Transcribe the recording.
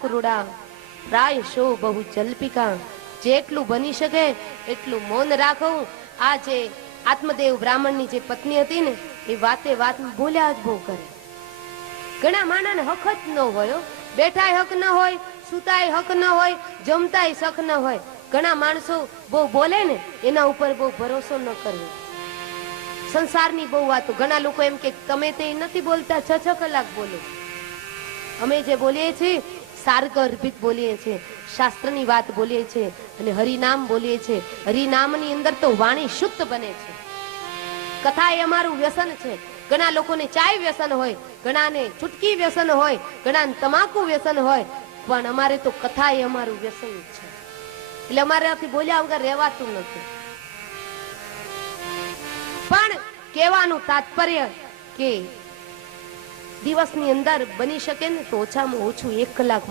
કુરુડા પ્રાયશો બહુ જલ્પિકા, જેટલું બની શકે એટલું મૌન રાખો. આ જે આત્મદેવ બ્રાહ્મણની જે પત્ની હતી ને, એ વાતે વાત બોલ્યા જ બહુ કરે. ઘણા માણસને હક જ ન હોય, બેઠાય હક ન હોય, સુતાય હક ન હોય, જમતાય શક ન હોય. ઘણા માણસો બહુ બોલે ને એના ઉપર બહુ ભરોસો ન કરવો. સંસારની બહુ વાતો. ઘણા લોકો એમ કે તમે તે નથી બોલતા, 6 કલાક બોલો. અમે જે બોલીએ છીએ સાર્ગર્ભિત બોલીએ છીએ, શાસ્ત્રની વાત બોલીએ છીએ અને હરિનામ બોલીએ છીએ. હરિનામની અંદર તો વાણી શુદ્ધ બને છે. કથા એ અમારું વ્યસન છે. ઘણા લોકોને ચાય વ્યસન હોય, ઘણાને છૂટકી વ્યસન હોય, ઘણાને તમાકુ વ્યસન હોય, પણ અમારે તો કથા એ અમારું વ્યસન છે. એટલે અમારાથી બોલ્યા વગર રહેવાતું નથી. પણ કહેવાનું તાત્પર્ય કે દિવસની અંદર બની શકે ને તો ઓછામાં ઓછું 1 કલાક